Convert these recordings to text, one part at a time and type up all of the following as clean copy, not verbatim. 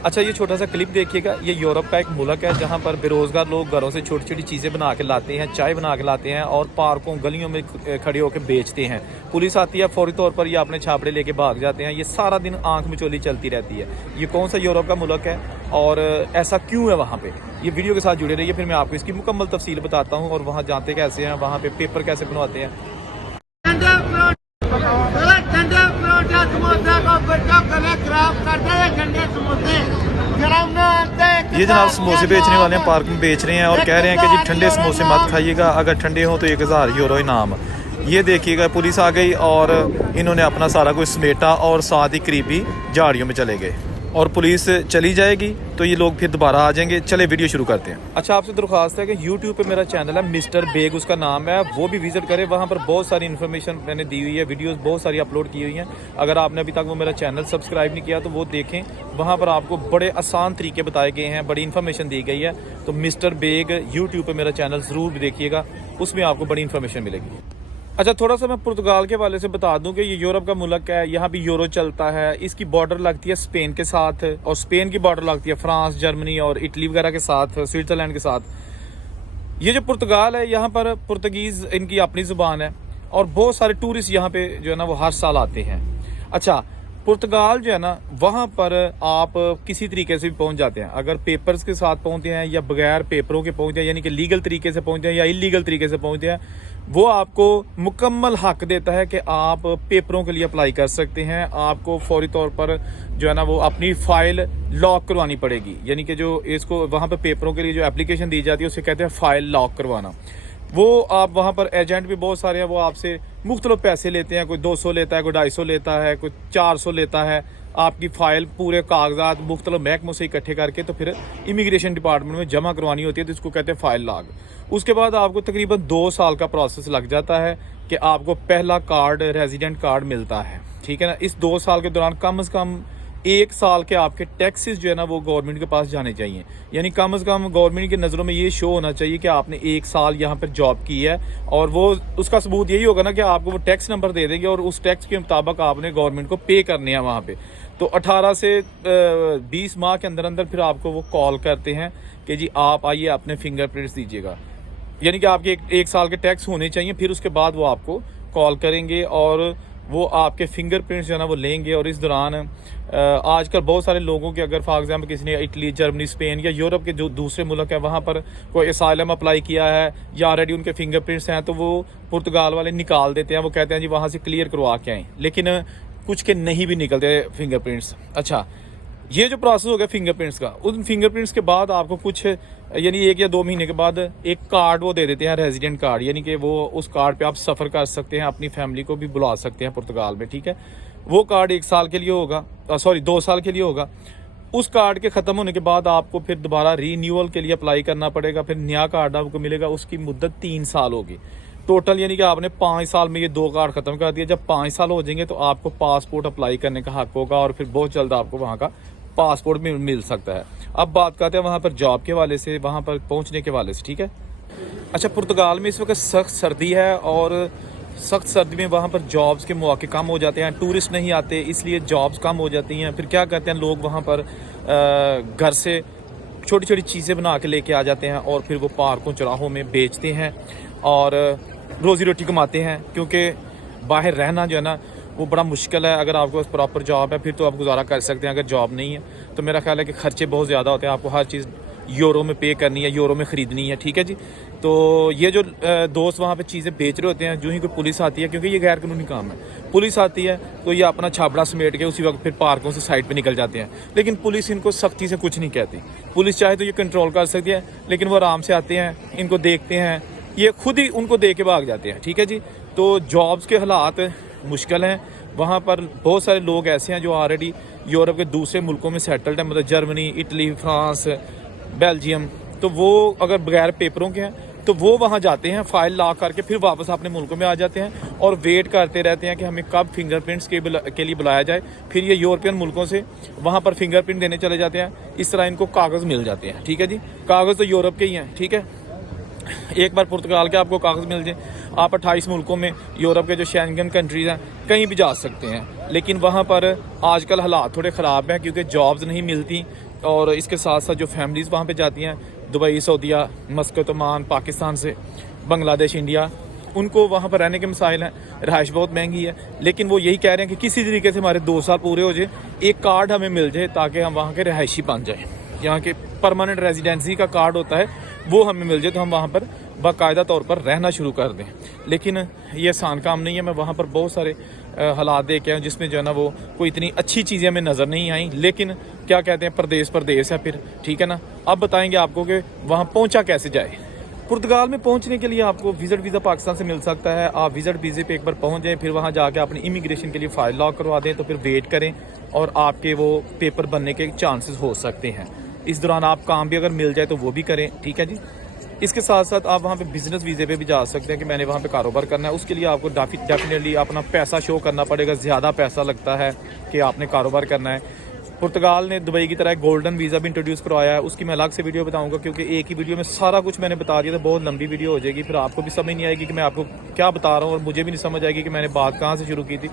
अच्छा, ये छोटा सा क्लिप देखिएगा। ये यूरोप का एक मुल्क है जहाँ पर बेरोज़गार लोग घरों से छोटी छोटी चीज़ें बना के लाते हैं, चाय बना के लाते हैं और पार्कों गलियों में खड़े होकर बेचते हैं। पुलिस आती है, फौरी तौर पर ये अपने छापड़े लेके भाग जाते हैं। ये सारा दिन आंख मिचौली चलती रहती है। ये कौन सा यूरोप का मुल्क है और ऐसा क्यों है वहाँ पे, ये वीडियो के साथ जुड़े रहिए, फिर मैं आपको इसकी मुकम्मल तफसील बताता हूँ और वहाँ जाते कैसे हैं, वहाँ पे पेपर कैसे बनवाते हैं। ये जनाब समोसे बेचने वाले हैं, पार्क में बेच रहे हैं और कह रहे हैं कि जी ठंडे समोसे मत खाइएगा, अगर ठंडे हो तो 1000 यूरो इनाम। ये देखिएगा, पुलिस आ गई और इन्होंने अपना सारा कुछ समेटा और साथ ही करीबी झाड़ियों में चले गए और पुलिस चली जाएगी तो ये लोग फिर दोबारा आ जाएंगे। चले वीडियो शुरू करते हैं। अच्छा, आपसे दरख्वास्त है कि YouTube पे मेरा चैनल है, मिस्टर बेग उसका नाम है, वो भी विजिट करें। वहाँ पर बहुत सारी इन्फॉर्मेशन मैंने दी हुई है, वीडियोस बहुत सारी अपलोड की हुई हैं। अगर आपने अभी तक वो मेरा चैनल सब्सक्राइब नहीं किया तो वो देखें, वहाँ पर आपको बड़े आसान तरीके बताए गए हैं, बड़ी इन्फॉर्मेशन दी गई है। तो मिस्टर बेग YouTube पर मेरा चैनल ज़रूर देखिएगा, उसमें आपको बड़ी इन्फॉर्मेशन मिलेगी। अच्छा, थोड़ा सा मैं पुर्तगाल के वाले से बता दूं कि ये यूरोप का मुल्क है, यहाँ भी यूरो चलता है। इसकी बॉर्डर लगती है स्पेन के साथ और स्पेन की बॉर्डर लगती है फ्रांस, जर्मनी और इटली वगैरह के साथ, स्विट्जरलैंड के साथ। ये जो पुर्तगाल है, यहाँ पर पुर्तगीज़ इनकी अपनी ज़ुबान है और बहुत सारे टूरिस्ट यहाँ पे जो है ना वो हर साल आते हैं। अच्छा, पुर्तगाल जो है ना, वहाँ पर आप किसी तरीके से भी पहुँच जाते हैं। अगर पेपर्स के साथ पहुँचते हैं या बगैर पेपरों के पहुँचते हैं, यानी कि लीगल तरीके से पहुँचते हैं या इलीगल तरीके से पहुँचते हैं, वो आपको मुकम्मल हक देता है कि आप पेपरों के लिए अप्लाई कर सकते हैं। आपको फौरी तौर पर जो है ना वो अपनी फ़ाइल लॉक करवानी पड़ेगी, यानी कि जो इसको वहाँ पर पेपरों के लिए जो एप्लीकेशन दी जाती है उसे कहते हैं फ़ाइल लॉक करवाना। वो आप वहाँ पर एजेंट भी बहुत सारे हैं, वो आपसे मुख्तलिफ पैसे लेते हैं। कोई 200 लेता है, कोई 250 लेता है, कोई 400 लेता है। आपकी फ़ाइल पूरे कागजात मुख्तलिफ महकमों से इकट्ठे करके तो फिर इमिग्रेशन डिपार्टमेंट में जमा करवानी होती है, तो इसको कहते हैं फ़ाइल लॉक। उसके बाद आपको तकरीबन 2 साल का प्रोसेस लग जाता है कि आपको पहला कार्ड, रेजिडेंट कार्ड मिलता है। ठीक है ना। इस 2 साल के दौरान कम से कम 1 साल के आपके टैक्सेस जो है ना वो गवर्नमेंट के पास जाने चाहिए, यानी कम से कम गवर्नमेंट की नज़रों में ये शो होना चाहिए कि आपने 1 साल यहाँ पर जॉब की है। और वो उसका सबूत यही होगा ना कि आपको वो टैक्स नंबर दे देंगे और उस टैक्स के मुताबिक आपने गवर्नमेंट को पे करने हैं वहाँ पे। तो 18 से 20 माह के अंदर अंदर फिर आपको वो कॉल करते हैं कि जी आप आइए अपने फिंगरप्रिंट्स दीजिएगा, यानी कि आपके 1 साल के टैक्स होने चाहिए। फिर उसके बाद वो आपको कॉल करेंगे और वो आपके फिंगरप्रिंट्स जो है ना वो लेंगे। और इस दौरान आजकल बहुत सारे लोगों के, अगर फॉर एग्जाम्पल किसी ने इटली, जर्मनी, स्पेन या यूरोप के जो दूसरे मुल्क है वहाँ पर कोई असाइलम अप्लाई किया है या ऑलरेडी उनके फिंगरप्रिंट्स हैं, तो वो पुर्तगाल वाले निकाल देते हैं। वो कहते हैं जी वहाँ से क्लियर करवा के आएँ, लेकिन कुछ के नहीं भी निकलते फिंगरप्रिंट्स। अच्छा, ये जो प्रोसेस हो गया फिंगरप्रिंट्स का, उन फिंगरप्रिंट्स के बाद आपको कुछ यानी 1 या 2 महीने के बाद एक कार्ड वो दे देते हैं, रेजिडेंट कार्ड, यानी कि वो उस कार्ड पे आप सफ़र कर सकते हैं, अपनी फैमिली को भी बुला सकते हैं पुर्तगाल में। ठीक है, वो कार्ड 1 साल के लिए होगा, 2 साल के लिए होगा। उस कार्ड के ख़त्म होने के बाद आपको फिर दोबारा रीन्यूअल के लिए अप्लाई करना पड़ेगा, फिर नया कार्ड आपको मिलेगा। उसकी मुद्दत 3 साल होगी टोटल, यानी कि आपने 5 साल में ये 2 कार्ड ख़त्म कर दिया। जब 5 साल हो जाएंगे तो आपको पासपोर्ट अप्लाई करने का हक होगा और फिर बहुत जल्द आपको वहाँ का पासपोर्ट भी मिल सकता है। अब बात करते हैं वहाँ पर जॉब के वाले से, वहाँ पर पहुँचने के वाले से। ठीक है। अच्छा, पुर्तगाल में इस वक्त सख्त सर्दी है और सख्त सर्दी में वहाँ पर जॉब्स के मौके कम हो जाते हैं, टूरिस्ट नहीं आते, इसलिए जॉब्स कम हो जाती हैं। फिर क्या करते हैं लोग, वहाँ पर घर से छोटी छोटी चीज़ें बना के लेके आ जाते हैं और फिर वो पार्कों चौराहों में बेचते हैं और रोज़ी रोटी कमाते हैं, क्योंकि बाहर रहना जो है ना वो बड़ा मुश्किल है। अगर आपके पास प्रॉपर जॉब है फिर तो आप गुजारा कर सकते हैं, अगर जॉब नहीं है तो मेरा ख्याल है कि खर्चे बहुत ज़्यादा होते हैं, आपको हर चीज़ यूरो में पे करनी है, यूरो में ख़रीदनी है। ठीक है जी। तो ये जो दोस्त वहाँ पे चीज़ें बेच रहे होते हैं, जो ही कोई पुलिस आती है, क्योंकि ये गैर कानूनी काम है, पुलिस आती है तो ये अपना छाबड़ा समेट के उसी वक्त फिर पार्कों से साइड पे निकल जाते हैं। लेकिन पुलिस इनको सख्ती से कुछ नहीं कहती। पुलिस चाहे तो ये कंट्रोल कर सकती है, लेकिन वो आराम से आते हैं, इनको देखते हैं, ये खुद ही उनको दे के भाग जाते हैं। ठीक है जी। तो जॉब्स के हालात मुश्किल हैं वहाँ पर। बहुत सारे लोग ऐसे हैं जो ऑलरेडी यूरोप के दूसरे मुल्कों में सेटल्ड हैं, मतलब जर्मनी, इटली, फ्रांस, बेल्जियम। तो वो अगर बगैर पेपरों के हैं तो वो वहाँ जाते हैं, फ़ाइल लॉक करके फिर वापस अपने मुल्कों में आ जाते हैं और वेट करते रहते हैं कि हमें कब फिंगरप्रिंट्स के लिए बुलाया जाए। फिर ये यूरोपियन मुल्कों से वहाँ पर फिंगरप्रिंट देने चले जाते हैं। इस तरह इनको कागज़ मिल जाते हैं। ठीक है जी। कागज़ तो यूरोप के ही हैं। ठीक है। ایک بار پرتگال کے آپ کو کاغذ مل جائیں، آپ 28 ملکوں میں یورپ کے جو شینگن کنٹریز ہیں کہیں بھی جا سکتے ہیں، لیکن وہاں پر آج کل حالات تھوڑے خراب ہیں کیونکہ جابز نہیں ملتی، اور اس کے ساتھ ساتھ جو فیملیز وہاں پہ جاتی ہیں دبئی، سعودیہ، مسقط، عمان، پاکستان سے، بنگلہ دیش، انڈیا، ان کو وہاں پر رہنے کے مسائل ہیں، رہائش بہت مہنگی ہے، لیکن وہ یہی کہہ رہے ہیں کہ کسی طریقے سے ہمارے 2 سال پورے ہو جائے، ایک کارڈ ہمیں مل جائے تاکہ ہم وہاں کے رہائشی بن جائیں، یہاں کے پرماننٹ ریزیڈنسی کا کارڈ ہوتا ہے وہ ہمیں مل جائے تو ہم وہاں پر باقاعدہ طور پر رہنا شروع کر دیں۔ لیکن یہ آسان کام نہیں ہے، میں وہاں پر بہت سارے حالات دیکھے ہیں جس میں جو ہے نا وہ کوئی اتنی اچھی چیزیں ہمیں نظر نہیں آئیں، لیکن کیا کہتے ہیں پردیس ہے پھر، ٹھیک ہے نا۔ اب بتائیں گے آپ کو کہ وہاں پہنچا کیسے جائے۔ پرتگال میں پہنچنے کے لیے آپ کو وزٹ ویزا پاکستان سے مل سکتا ہے، آپ وزٹ ویزے پہ ایک بار پہنچ جائیں، پھر وہاں جا کے اپنی امیگریشن کے لیے فائل لاک کروا دیں تو پھر ویٹ کریں اور آپ کے وہ پیپر بننے کے چانسز ہو سکتے ہیں۔ اس دوران آپ کام بھی اگر مل جائے تو وہ بھی کریں، ٹھیک ہے جی۔ اس کے ساتھ ساتھ آپ وہاں پہ بزنس ویزے پہ بھی جا سکتے ہیں کہ میں نے وہاں پہ کاروبار کرنا ہے، اس کے لیے آپ کو ڈیفینیٹلی اپنا پیسہ شو کرنا پڑے گا، زیادہ پیسہ لگتا ہے کہ آپ نے کاروبار کرنا ہے۔ پرتگال نے دبئی کی طرح گولڈن ویزا بھی انٹروڈیوس کروایا ہے، اس کی میں الگ سے ویڈیو بتاؤں گا کیونکہ ایک ہی ویڈیو میں سارا کچھ میں نے بتا دیا تو بہت لمبی ویڈیو ہو جائے گی، پھر آپ کو بھی سمجھ نہیں آئے گی کہ میں آپ کو کیا بتا رہا ہوں، اور مجھے بھی نہیں سمجھ آئے گی کہ میں نے بات کہاں سے شروع کی تھی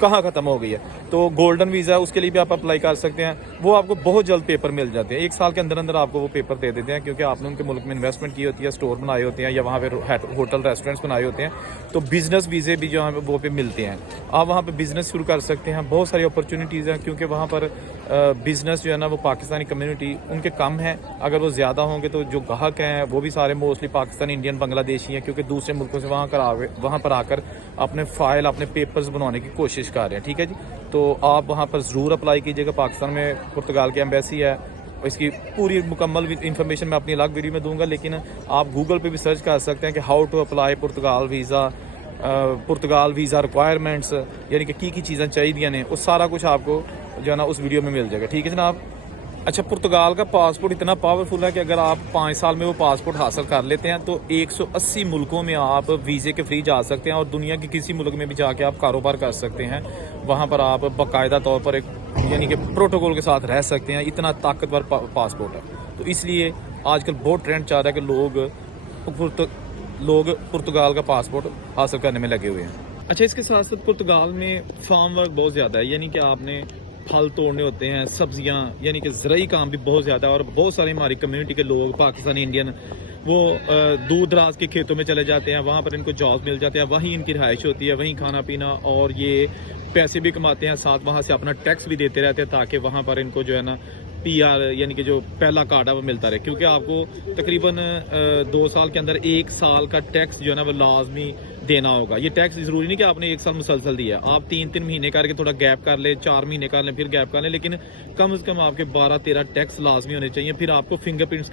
کہاں ختم ہو گئی ہے۔ تو گولڈن ویزا اس کے لیے بھی آپ اپلائی کر سکتے ہیں، وہ آپ کو بہت جلد پیپر مل جاتے ہیں، 1 سال کے اندر اندر آپ کو وہ پیپر دے دیتے ہیں کیونکہ آپ نے ان کے ملک میں انویسٹمنٹ کی ہوتی ہے، اسٹور بنائے ہوتے ہیں یا وہاں پہ ہوٹل ریسٹورینٹس بنائے ہوتے ہیں، تو بزنس ویزے بھی جو ہیں وہ پہ ملتے ہیں، آپ وہاں پہ بزنس شروع کر سکتے ہیں۔ بہت ساری اپرچونیٹیز ہیں کیونکہ وہاں پر بزنس جو ہے نا وہ پاکستانی کمیونٹی ان کے کم ہے، اگر وہ زیادہ ہوں گے تو جو گاہک ہیں وہ بھی سارے موسٹلی پاکستانی، انڈین، بنگلہ دیشی ہیں کیونکہ دوسرے ملکوں سے وہاں پر آ کر اپنے فائل، اپنے پیپرز بنوانے کی کوشش کر رہے ہیں، ٹھیک ہے جی۔ تو آپ وہاں پر ضرور اپلائی کیجیے گا، پاکستان میں پرتگال کی ایمبیسی ہے، اس کی پوری مکمل انفارمیشن میں اپنی الگ ویڈیو میں دوں گا، لیکن آپ گوگل پہ بھی سرچ کر سکتے ہیں کہ how to apply Portugal visa requirements, یعنی کہ کی چیزیں چاہیے نے، وہ سارا کچھ آپ کو جو ہے نا اس ویڈیو میں مل جائے گا، ٹھیک ہے جناب۔ اچھا، پرتگال کا پاسپورٹ اتنا پاورفل ہے کہ اگر آپ 5 سال میں وہ پاسپورٹ حاصل کر لیتے ہیں تو 180 ملکوں میں آپ ویزے کے فری جا سکتے ہیں، اور دنیا کے کسی ملک میں بھی جا کے آپ کاروبار کر سکتے ہیں، وہاں پر آپ باقاعدہ طور پر ایک یعنی کہ پروٹوکول کے ساتھ رہ سکتے ہیں، اتنا طاقتور پاسپورٹ ہے۔ تو اس لیے آج کل بہت ٹرینڈ چاہ رہا ہے کہ لوگ پرتگال کا پاسپورٹ حاصل کرنے میں لگے ہوئے ہیں۔ اچھا، اس کے ساتھ ساتھ پرتگال میں فارم ورک بہت زیادہ ہے، یعنی کہ آپ نے پھل توڑنے ہوتے ہیں، سبزیاں، یعنی کہ زرعی کام بھی بہت زیادہ ہے، اور بہت سارے ہماری کمیونٹی کے لوگ پاکستانی، انڈین، وہ دور دراز کے کھیتوں میں چلے جاتے ہیں، وہاں پر ان کو جاب مل جاتے ہیں، وہیں ان کی رہائش ہوتی ہے، وہیں کھانا پینا، اور یہ پیسے بھی کماتے ہیں، ساتھ وہاں سے اپنا ٹیکس بھی دیتے رہتے ہیں تاکہ وہاں پر ان کو جو ہے نا PR یعنی کہ جو پہلا کارڈ ہے وہ ملتا رہے، کیونکہ آپ کو تقریباً 2 سال کے اندر 1 سال کا ٹیکس جو ہے نا وہ لازمی دینا ہوگا۔ یہ ٹیکس ضروری نہیں کہ آپ نے 1 سال مسلسل دیا، آپ 3 مہینے کر کے تھوڑا گیپ کر لیں، 4 مہینے کر لیں، پھر گیپ کر لیں، لیکن کم از کم آپ کے 12-13 ٹیکس لازمی ہونے چاہیے، پھر آپ کو فنگر پرنٹس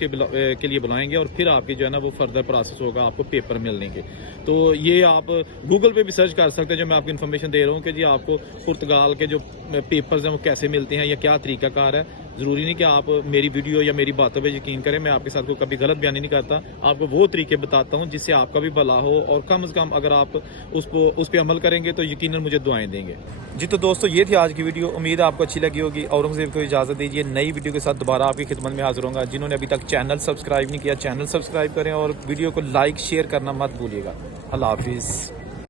کے لیے بلائیں گے، اور پھر آپ کی جو ہے نا وہ فردر پروسیس ہوگا، آپ کو پیپر ملنے کے۔ تو یہ آپ گوگل پہ بھی سرچ کر سکتے ہیں، جو میں آپ کو انفارمیشن دے رہا ہوں کہ جی آپ کو پرتگال کے جو پیپرز ہیں وہ کیسے ملتے ہیں یا کیا طریقہ کار ہے۔ ضروری نہیں کہ آپ میری ویڈیو یا میری باتوں پہ یقین کریں، میں آپ کے ساتھ کوئی کبھی غلط بیانی نہیں کرتا، آپ کو وہ طریقے بتاتا ہوں جس سے آپ کا بھی بھلا ہو، اور کم از کم اگر آپ اس پہ عمل کریں گے تو یقیناً مجھے دعائیں دیں گے جی۔ تو دوستو، یہ تھی آج کی ویڈیو، امید ہے آپ کو اچھی لگی ہوگی۔ اورنگزیب کو اجازت دیجیے، نئی ویڈیو کے ساتھ دوبارہ آپ کی خدمت میں حاضر ہوں گا۔ جنہوں نے ابھی تک چینل سبسکرائب نہیں کیا، چینل سبسکرائب کریں اور ویڈیو کو لائک شیئر کرنا مت بھولیے گا۔ اللہ حافظ۔